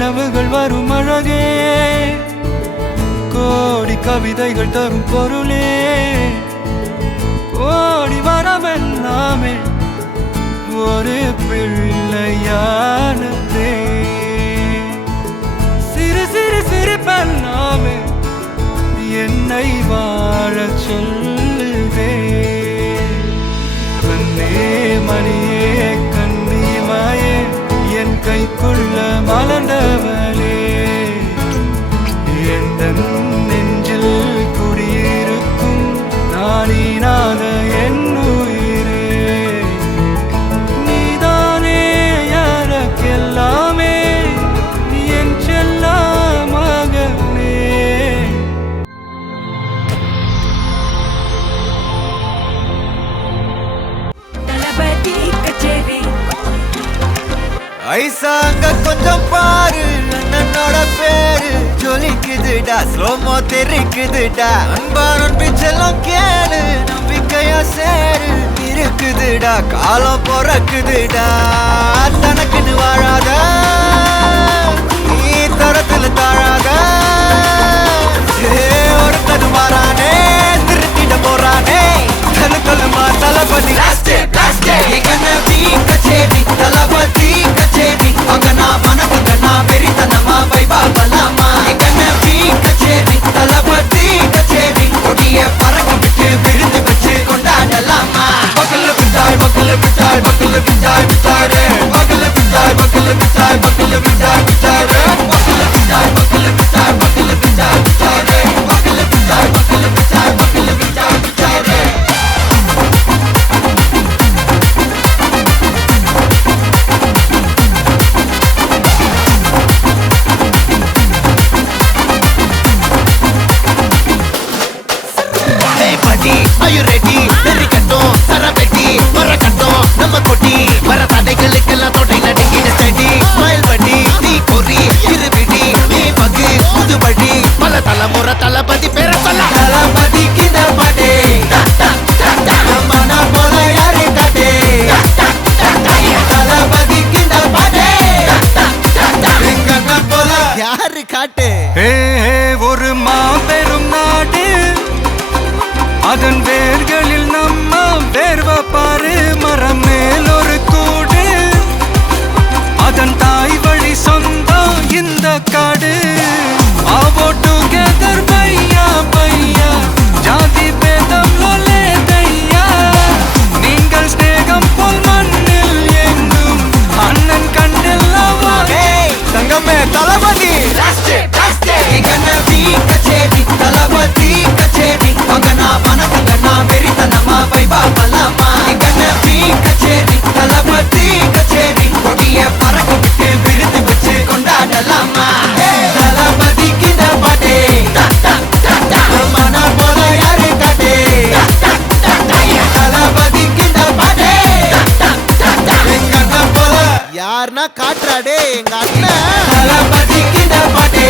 நிலவுகள் வரும் அழகே கோடி கவிதைகள் தரும் பொருளே ஓடி வரவெல்லாமே ஒரு பிள்ளையானதே சிறு சிறு சிரிப்பெல்லாமே என்னை வாழச் சொல்லுதே கண்ணே மணியே கண்ணியமாயே என் கைக்குள்ள மலர்ந்தவளே எந்த நெஞ்சில் குடியிருக்கும் நானீனாக என் உயிரே நீதானே யாருக்கெல்லாமே என் செல்ல மகனே ஐசா அங்க கொஞ்சம் பாரு அண்ணனோட பேரு ஜொலிக்குதுடா ஸ்லோமோ தெரிக்குதுடா அன்பான பிச்செல்லாம் கேளு நம்பிக்கையா சேரு இருக்குதுடா காலம் பிறக்குதுடா தனக்குன்னு வாழாத நீ தரத்துல தாழாத ஒரு கது மாறானே திருத்திட போறானே கலுக்கலுமா தளபதி கச்சேரி தளபதி கச்சேரி அகனா மனதுகனா வெறித்தனமா வைபா பலாமா எங்கனவி கச்சேரி தளபதி கச்சேரி கொடிய பறக்க விட்டு விருந்து வச்சு கொண்டாடலாமா பக்கல்ல விட்டாய் பக்கல்ல விட்டாய் பக்கல்ல விட்டாய் விட்டாரே பக்கல்ல விட்டாய் பக்கல்ல விட்டாய் பக்கல்ல விட்டாய் விட்டாரே பக்கல்ல விட்டாய் பக்கல்ல விட்டாய் பக்கல்ல விட்டாய் விட்டாரே பக்கல்ல விட்டாய் பக்கல்ல விட்டாய் பக்கல்ல விட்டாய் விட்டாரே Are you ready? நெறிக்கட்டும் சரவெட்டி வரக்கட்டும் நம்ம கொட்டி வர தடைகளுக்கெல்லாம் தொடை நடுங்கிட ஸ்டடி ஸ்மைல் பண்ணி நீ பொறி இருவிடி நீ பகு புதுபடி பல தலைமுறை தளபதி பேர சொல்ல தளபதிக்கு இந்த பாட்டே மன போல யாரு காட்டே தளபதிக்கு இந்த பாட்டே எங்க போல யாரு காட்டு ஒரு மாபெரும் நாடு அதன் வேர்களில் நம்ம வேர்வ பாரு மரம் மேல் ஒரு கூடு அதன் தாய் வழி சொந்தம் இந்த காடு ஆவோ டுகெதர் பையா பையா ஜாதி பேதம் லோலே தையா நீங்கள் ஸ்நேகம் போல் மண்ணில் எங்கும் அண்ணன் கண்டெல்லவா தங்கமே தளபதி கச்சேரி தளபதி கச்சேரி மகனா மனதுகனா வெறித்தனமா வைபா பலாமா கண்ணவி கச்சேரி தளபதி கச்சேரி கொடிய பறக்க விட்டு விருந்து வச்சு கொண்டாடலாமா தளபதிக்கு இந்த பாட்டே மன போல யாரு காட்டே தளபதிக்கு இந்த பாட்டே எங்க அண்ணன் போல யாருன்னா காட்டுறாடே எங்க அண்ணன் தளபதிக்கு இந்த பாட்டே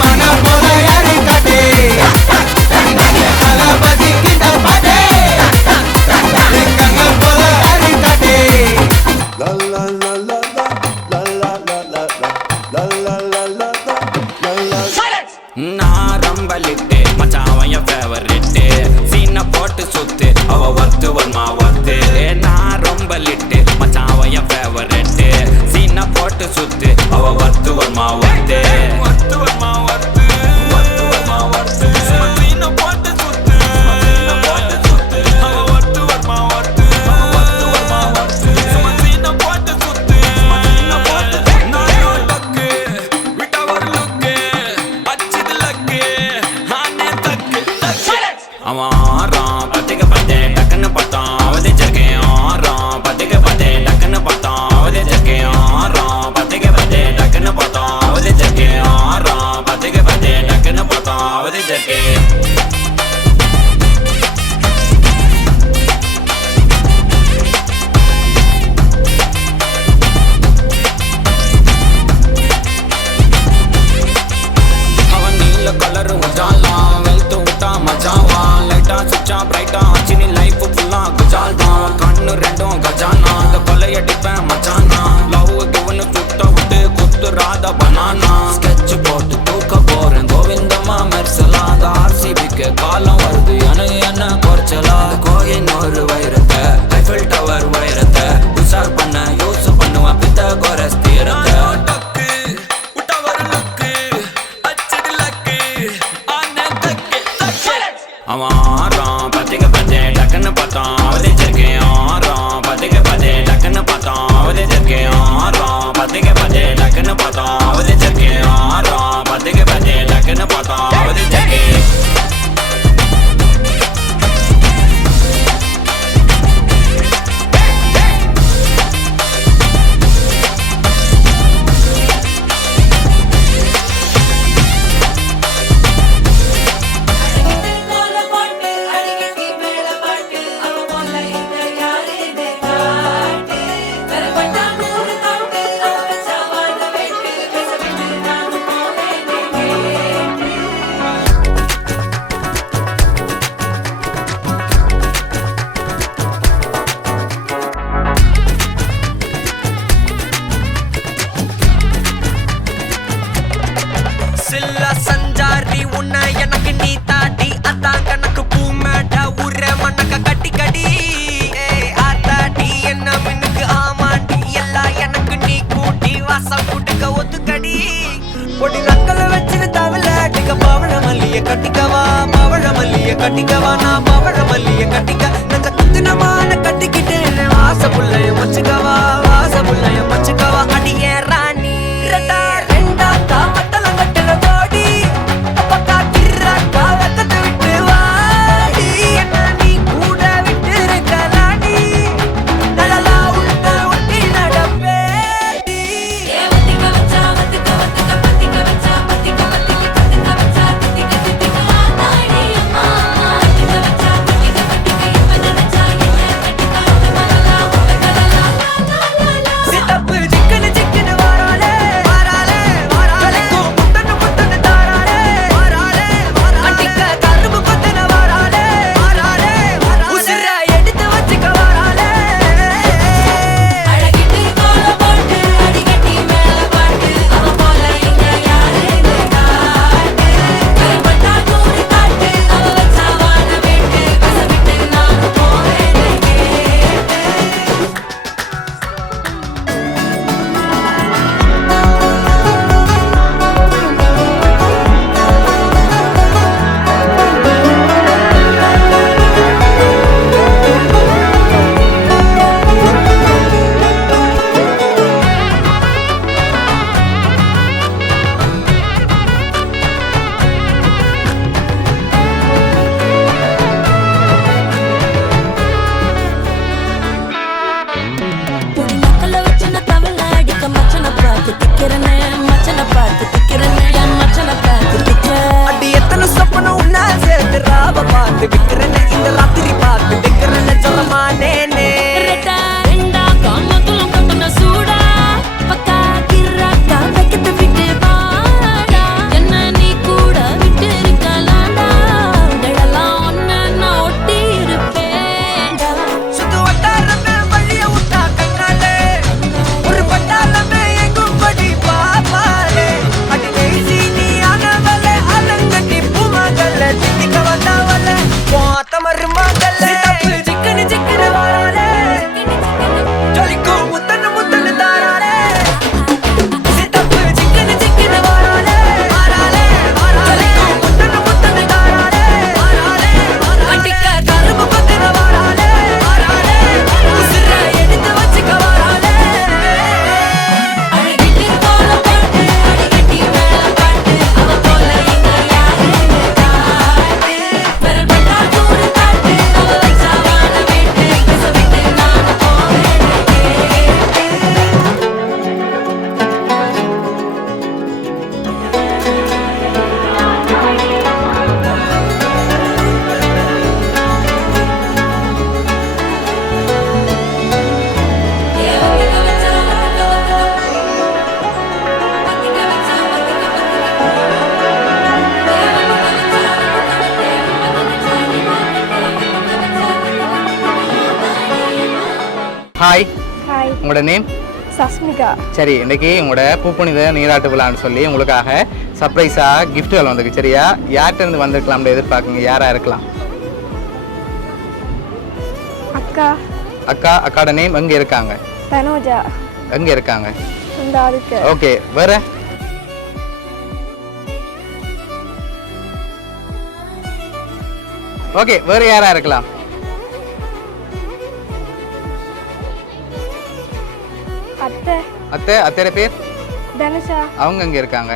மன போல யாரு காட்டே தளபதிக்கு இந்த பாட்டே எங்க அண்ணன் போல யாரு காட்டே நான் ரொம்ப லிட்டு மச்சான் என் ஃபேவரிட்டு சீனை போட்டு சுத்து அவ ஒர்த்து வருமா ஒர்த்து நான் ரொம்ப லிட்டு மச்சான் என் ஃபேவரிட்டு சீனை போட்டு சுத்து அவ ஒர்த்து வருமா ஒர்த்து ஒர்த்து வருமா ஒர்த்து ஒர்த்து வருமா ஒர்த்து சீனை போட்டு சுத்து போட்டு சுத்து அவ ஒர்த்து வருமா ஒர்த்து ஒர்த்து வருமா ஒர்த்து சீனை போட்டு சுத்து போட்டு நான் டக்கு விட்டா ஒரு லுக்கு அச்சது லக்கு ஆனே தக்கு அவன் ஆறான் பத்துக்கு பத்து டக்குன்னு பார்த்தான் அவதிச்சிருக்கேன் ஆறான் பத்துக்கு பத்து டக்குன்னு பார்த்தான் அவதிச்சிருக்கேன் ஆறான் பத்துக்கு பத்து டக்குன்னு பார்த்தோம் அவதிச்சிருக்கேன் ஆறான் உங்களோட நேம்? சஸ்மிகா. சரி, இன்னைக்கு உங்களோட பூப்புனித நீராட்டு விழான்னு சொல்லி உங்களுக்காக சர்ப்ரைஸாக கிஃப்ட்டுகள் வந்திருக்கு. சரியா, யார்கிட்ட இருந்து வந்திருக்கலாம்னு எதிர்பார்க்குங்க? யாரா இருக்கலாம்? அக்கா. அக்காவோட நேம் எங்கே இருக்காங்க? தனோஜா. எங்கே இருக்காங்க? இந்த ஆளுக்கு. ஓகே, வேற? ஓகே, வேற யாரா இருக்கலாம்? அத்தையோட பேர்? தனுஷா. அவங்க எங்க இருக்காங்க?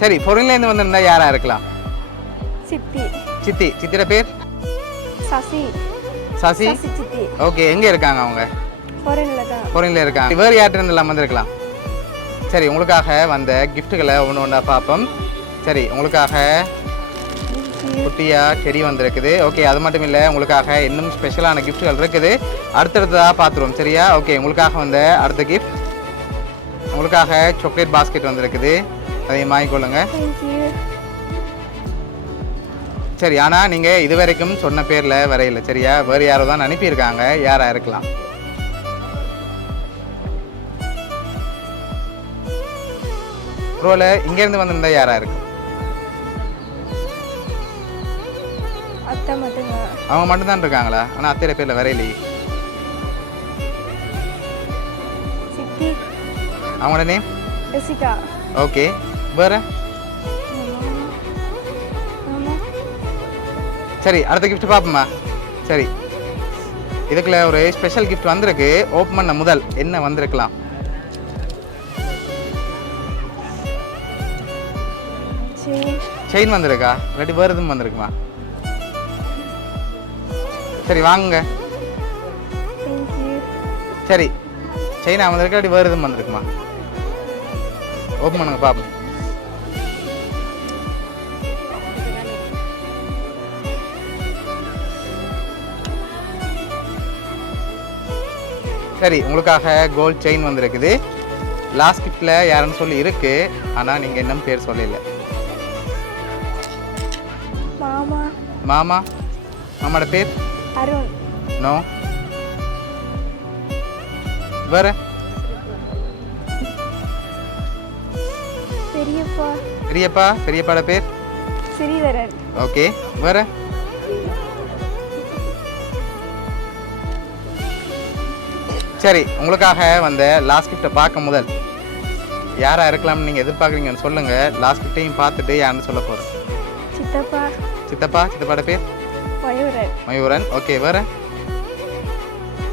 சரி, பொருள்ல இருந்து வந்திருந்தா யாரா இருக்கலாம்? சித்தியோட பேர்? சசி. சசி சித்தி. ஓகே, எங்க இருக்காங்க அவங்க? பொருள்ல இருக்காங்க. வேற யார்கிட்ட இருந்து எல்லாம் வந்திருக்கலாம்? சரி, உங்களுக்காக வந்த கிஃப்ட்டுகளை ஒன்று ஒன்றா பார்ப்போம். சரி, உங்களுக்காக குட்டியா செடி வந்திருக்குது. ஓகே, அது மட்டும் இல்லை, உங்களுக்காக இன்னும் ஸ்பெஷலான கிஃப்ட்டுகள் இருக்குது. அடுத்தடுத்ததாக பார்த்துருவோம். சரியா, ஓகே. உங்களுக்காக வந்த அடுத்த கிஃப்ட், உங்களுக்காக சாக்லேட் பாஸ்கெட் வந்திருக்குது. அதையும் வாங்கிக்கொள்ளுங்க. சரி, ஆனால் நீங்கள் இது வரைக்கும் சொன்ன பேரில் வரையில. சரியா, வேறு யாரோ தான் அனுப்பியிருக்காங்க. யாராக இருக்கலாம்? ரோல இங்கேருந்து வந்திருந்தா யாரா இருக்கு? அவங்க மட்டும்தான் இருக்காங்களா? ஆனால் அத்தையோட பேரில் வரையிலையே. அவங்களோட நேம்? ஓகே, வேற? சரி, அடுத்த கிஃப்ட் பார்ப்போமா? சரி, இதுக்குள்ள ஒரு ஸ்பெஷல் கிஃப்ட் வந்திருக்கு. ஓப்பன் பண்ண முதல் என்ன வந்திருக்கலாம்? செயின் வந்திருக்கா? இல்லாட்டி வேறு எதுவும் வந்திருக்குமா? சரி, வாங்குங்க. சரி, செயினா வந்திருக்கா? இல்லாட்டி வேறு எதுவும் வந்திருக்குமா? ஓப்பன் பண்ணுங்க பாப்போம். சரி, உங்களுக்காக கோல்ட் செயின் வந்திருக்குது. லாஸ்ட் கிஃப்ட்ல யாருன்னு சொல்லி இருக்கு, ஆனால் நீங்கள் இன்னும் பேர் சொல்லல. மாமா. மாமாவோட பேர்? அருண். நோ. வேற? பெரியப்பாவோட பேர்? ஸ்ரீதரன். ஓகே, வேற? சரி, உங்களுக்காக வந்த லாஸ்ட் கிஃப்ட்டை பார்க்க முதல் யாரா இருக்கலாம்னு நீங்கள் எதிர்பார்க்குறீங்கன்னு சொல்லுங்க. லாஸ்ட் கிஃப்ட்டையும் பார்த்துட்டு யாருன்னு சொல்ல போகிறேன். சித்தப்பாவோட பேர்? மயூரன். ஓகே, வேற?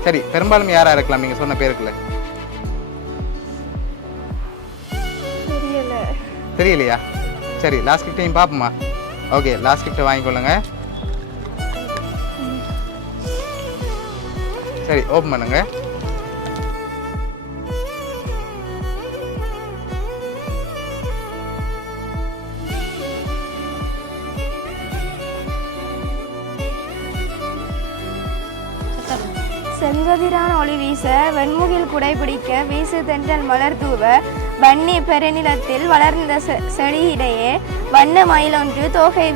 சரி, பெரும்பாலும் யாரா இருக்கலாம் நீங்கள் சொன்ன பேருக்குள்ள? தெரியலையா? சரி, லாஸ்ட் கிஃப்ட்டையும் பார்ப்போமா? ஓகே, லாஸ்ட் கிஃப்ட்டை வாங்கிக்கொள்ளுங்க. சரி, ஓப்பன் பண்ணுங்க. செங்கதிரான ஒளி வீச வெண்முகில் குடைபிடிக்க வீசு தென்றல் மலர் தூவ வன்னி பெருநிலத்தில் வளர்ந்த செடியிடையே வண்ண மயிலொன்று தோகை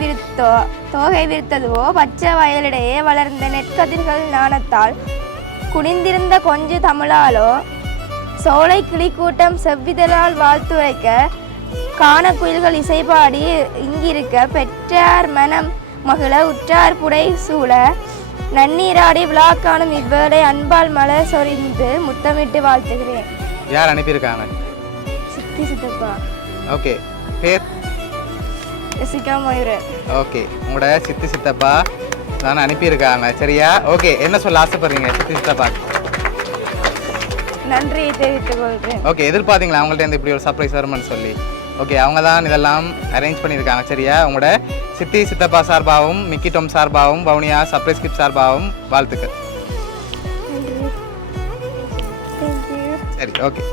விரித்ததுவோ பச்சை வயலிடையே வளர்ந்த நெற்கதிர்கள் நாணத்தால் குனிந்திருந்த கொஞ்சு தமிழாலோ சோலை கிளி கூட்டம் செவ்விதழால் வாழ்த்துரைக்க காண குயில்கள் இசைப்பாடி இங்கிருக்க பெற்றார் மனம் மகிழ உற்றார் புடை சூழ நன்னீராடி விழா காணும் இவ்வேளை அன்பால் மலர் சொரிந்து முத்தமிட்டு வாழ்த்துகிறேன். யார் அனுப்பியிருக்காங்க? சித்தப்பா. ஓகே, பேர்? ஜெசிகா மயூரன். ஓகே, உங்களோட சித்தப்பா நான் அனுப்பியிருக்காங்க. சரியா, ஓகே. என்ன சொல்ல ஆசைப்படுறீங்க சித்தப்பா? நன்றியை தெரிவித்துக் கொள்கிறேன். ஓகே, எதிர்பார்த்தீங்களா அவங்கள்ட்ட இருந்து இப்படி ஒரு சர்ப்ரைஸ் வரும்னு சொல்லி? ஓகே, அவங்க தான் இதெல்லாம் அரேஞ்ச் பண்ணியிருக்காங்க. சரியா, உங்களோட சித்தப்பா சார்பாகவும் மிக்கி டோம் சார்பாகவும் வவுனியா சர்ப்ரைஸ் கிஃப்ட் சார்பாகவும் வாழ்த்துக்கள். சரி, ஓகே.